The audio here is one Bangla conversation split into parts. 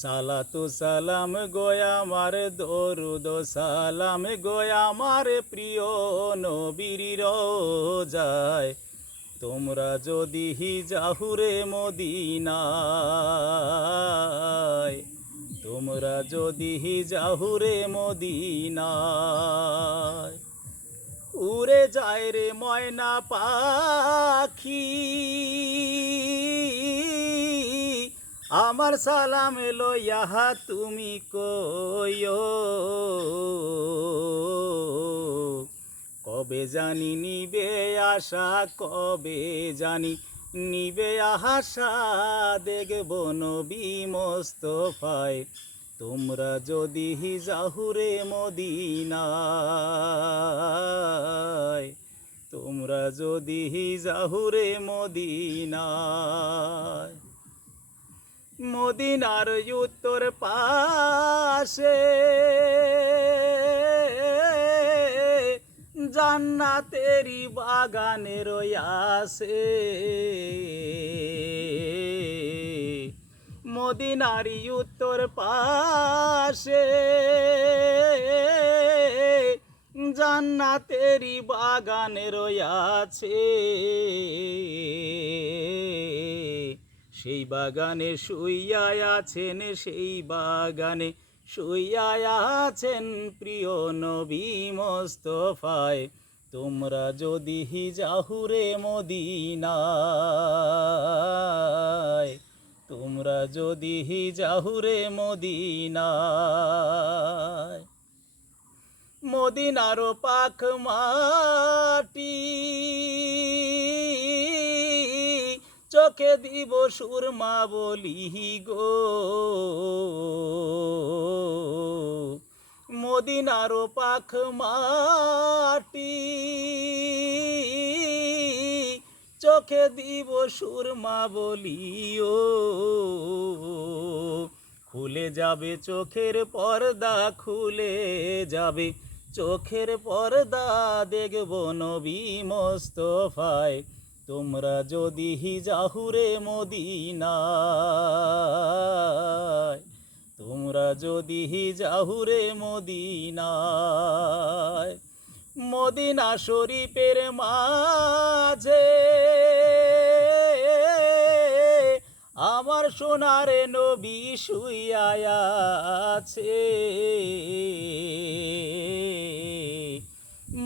সালাতু সালাম গো আমার দরুদ সালাম গো আমার প্রিয় নবীর রোজায়। তোমরা যদি যাহুরে মদিনায়, তোমরা যদি যাহুরে মদিনায়। উড়ে যায় রে ময়না পাখি, আমার সালাম লইয়া তুমি কইও। কবে জানি নিবে আশা, কবে জানি নিবে আশা, দেখব নবী মোস্তফায়। তোমরা যদি যাহুরে মদিনায়, তোমরা যদি যাহুরে মদিনায়। মদিনার উত্তর পাশে জান্নাতেরি বাগানে রয়াছে। মদিনারি উত্তর পাশে জান্নাতেরি বাগানে রয়াছে। সেই বাগানে শুইয়া আছেন, সেই বাগানে শুইয়া আছেন প্রিয় নবী মোস্তফায়। তোমরা যদি যাহুরে মদিনায়, তোমরা যদি যাহুরে মদিনায়। মদিনার পাক মাটি চোখে দিব সুরমা বলি গো। মদিনার পাক মাটি চোখে দিব সুরমা বলিও। খুলে যাবে চোখের পর্দা, খুলে যাবে চোখের পর্দা, দেখব নবী মোস্তফায়। তোমরা যদি যাহুরে মদিনায়, তোমরা যদি যাহুরে মদিনায়। মদিনা শরীফের মাঝে আমার সোনারে নবী শুইয়া আছে।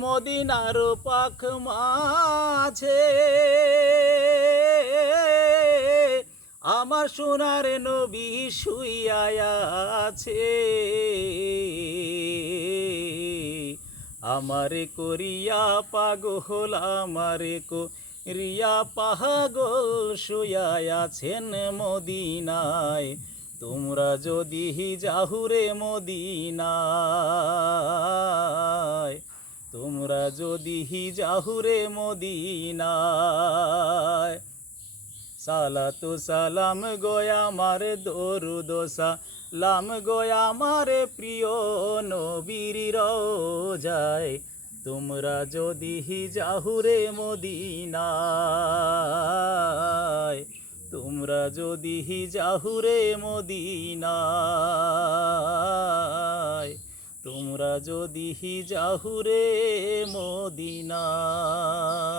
মদিনার পাক মাঝে আমার সোনার নবী শুইয়া আছে। আমারে করিয়া পাগল, আমারে করিয়া পাগল শুইয়া আছেন মদিনায়। তোমরা যদি যাহুরে মদিনায়, তোমরা যদি যাহুরে মদিনায়। সালাতু সালাম গো আমার দরুদ সালাম গো আমার প্রিয় নবীর রোজায়। তোমরা যদি যাহুরে মদিনায়, তোমরা যদি যাহুরে মদিনায়, তোমরা যদি যাহুরে মদিনায়।